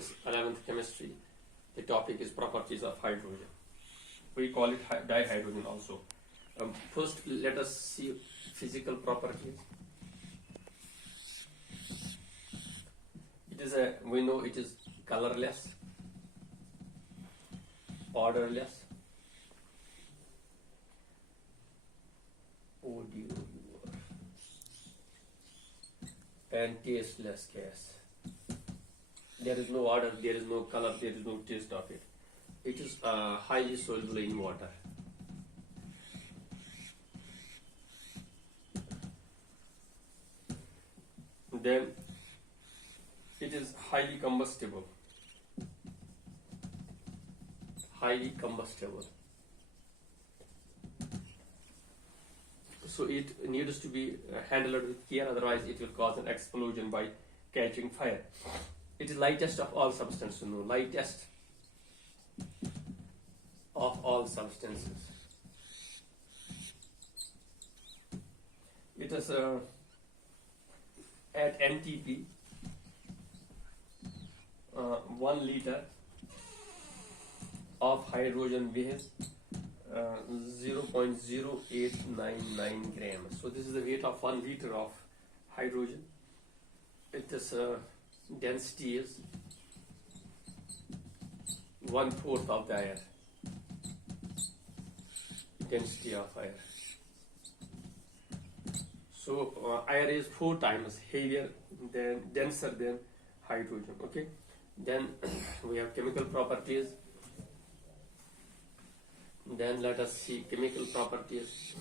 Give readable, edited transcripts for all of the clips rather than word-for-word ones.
is 11th chemistry. The topic is properties of hydrogen. We call it dihydrogen also. First, let us see physical properties. We know it is colorless, odorless, and tasteless gas. There is no odor, there is no color, there is no taste of it. It is highly soluble in water. Then it is highly combustible. Highly combustible. So it needs to be handled with care, otherwise it will cause an explosion by catching fire. It is lightest of all substances. No, lightest of all substances. It is at NTP 1 liter of hydrogen weighs 0.0899 grams. So this is the weight of 1 liter of hydrogen. It is density is 1/4 of the air. Density of air. So air is 4 times heavier than denser than hydrogen. Okay. Then we have chemical properties. Then let us see chemical properties.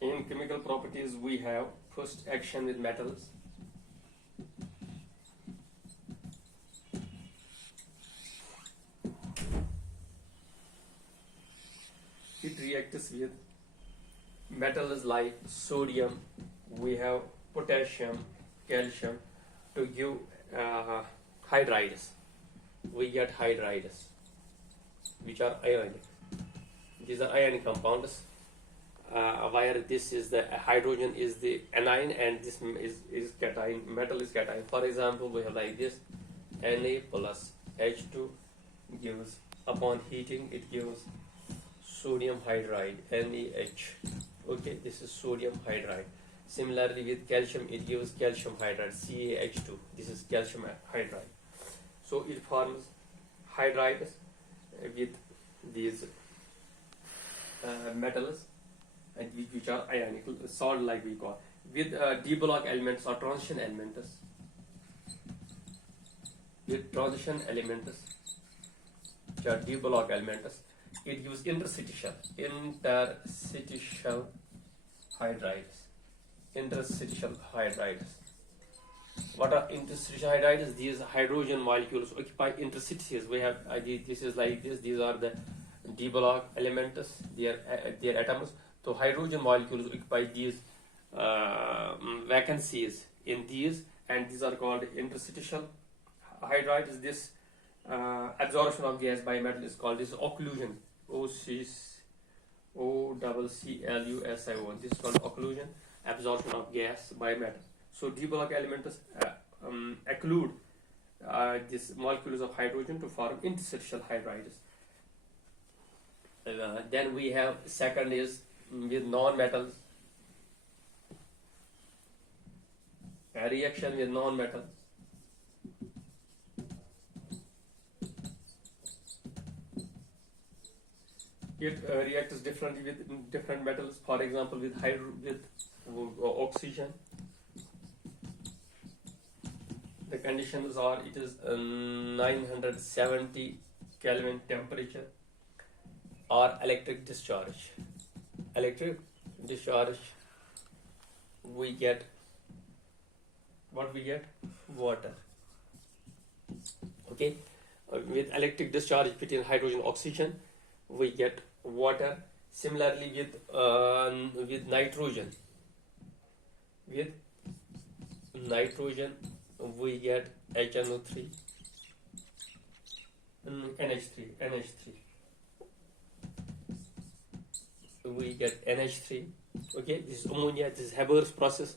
In chemical properties, we have first action with metals. It reacts with metals like sodium. We have potassium, calcium to give hydrides. We get hydrides, which are ionic. These are ionic compounds. Where this is the hydrogen is the anion and this is cation. Metal is cation. For example, we have like this: Na plus H2 gives, upon heating, it gives sodium hydride, NaH. Okay, this is sodium hydride. Similarly, with calcium, it gives calcium hydride, CaH2. This is calcium hydride. So it forms hydrides with these metals, and which are ionic, salt like we call. With d block elements or transition elements. With transition elements, which are d block elements, it gives interstitial hydrides. Interstitial hydrides. What are interstitial hydrides? These hydrogen molecules occupy interstices. We have this is like this. These are the d block elements. Their atoms. So hydrogen molecules occupy these vacancies in these, and these are called interstitial hydrides. This absorption of gas by metal is called this occlusion. OCCLUSION. This is called occlusion, absorption of gas by metal. So d block elements occlude these molecules of hydrogen to form interstitial hydrides. Then we have second is with non-metals. A reaction with non-metals. It reacts differently with different metals. For example, with oxygen, the conditions are it is 970 Kelvin temperature, or electric discharge. Electric discharge, we get what we get? Water. Okay, with electric discharge between hydrogen and oxygen, we get water. Similarly, with nitrogen, we get HNO3, NH3. We get NH3. Okay, this is ammonia. This is Haber's process.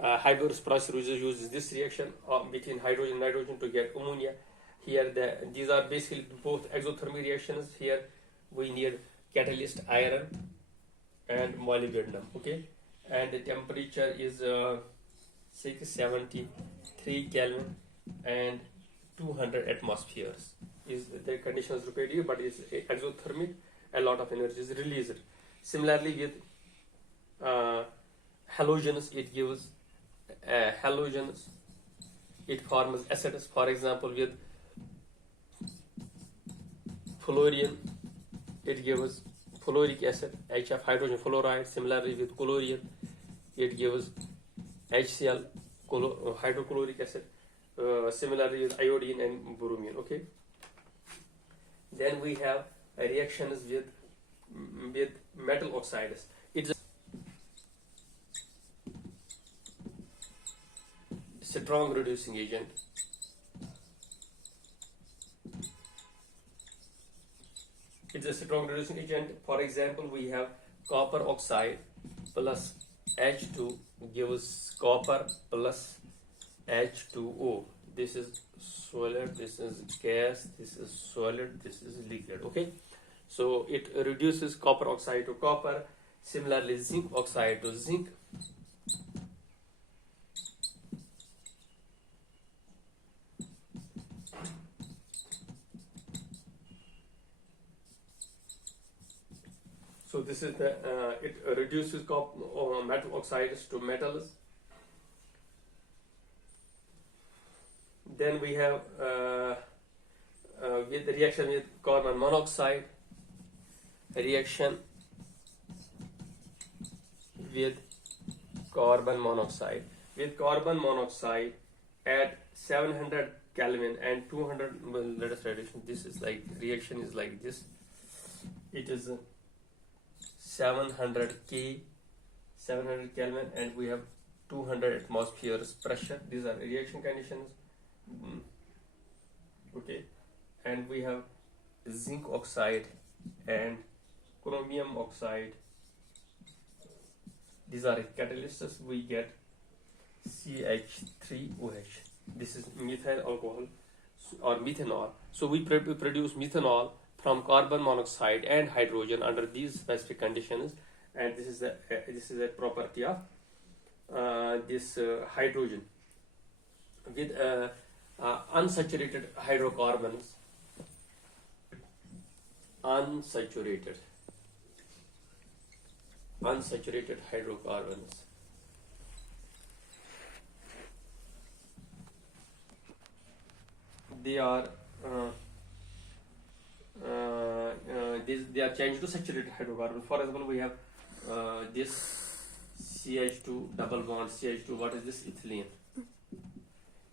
Haber's process uses this reaction between hydrogen and nitrogen to get ammonia. Here, these are basically both exothermic reactions. Here, we need catalyst iron and molybdenum. Okay, and the temperature is 673 Kelvin and 200 atmospheres is the conditions repeated, but it's exothermic. A lot of energy is released. Similarly, with halogens, it gives halogens. It forms acids. For example, with fluorine, it gives fluoric acid, HF hydrogen fluoride. Similarly, with chlorine, it gives HCl hydrochloric acid. Similarly, with iodine and bromine. Okay. Then we have reactions with metal oxides. It's a strong reducing agent. It's a strong reducing agent. For example, we have copper oxide plus H2 gives copper plus H2O. This is solid, this is gas, this is solid, this is liquid. Okay, so it reduces copper oxide to copper. Similarly, zinc oxide to zinc. So this is the it reduces metal oxides to metals. Then we have with the reaction with carbon monoxide, reaction with carbon monoxide. With carbon monoxide at 700 Kelvin and 200, well, let us write it. This is like reaction is like this. It is 700 Kelvin, and we have 200 atmospheres pressure. These are reaction conditions. Okay, and we have zinc oxide and chromium oxide. These are catalysts. We get CH3OH. This is methyl alcohol or methanol. So we produce methanol from carbon monoxide and hydrogen under these specific conditions, and this is a property of this hydrogen with unsaturated hydrocarbons. Unsaturated hydrocarbons. They are they are changed to saturated hydrocarbon. For example, we have this CH2 double bond CH2. What is this? Ethylene.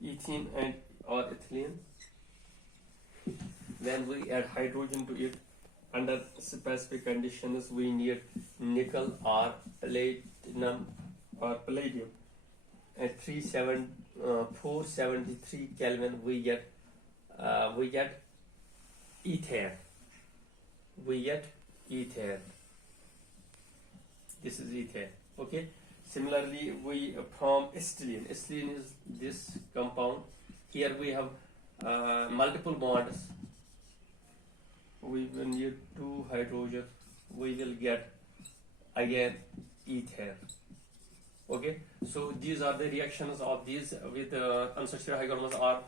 Ethene and or ethylene. Then we add hydrogen to it. Under specific conditions, we need nickel or platinum or palladium. At 473 Kelvin, we get ether. We get ether. This is ether. Okay. Similarly, we from ethylene. Ethylene is this compound. Here we have multiple bonds. We will need 2 hydrogen. We will get again ether. Okay. So these are the reactions of these with unsaturated hydrocarbons are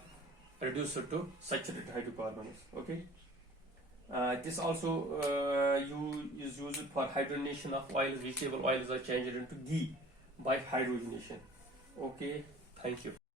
reduced to saturated hydrocarbons. Okay. This also is used for hydrogenation of oils. Vegetable oils are changed into ghee by hydrogenation. Okay. Thank you.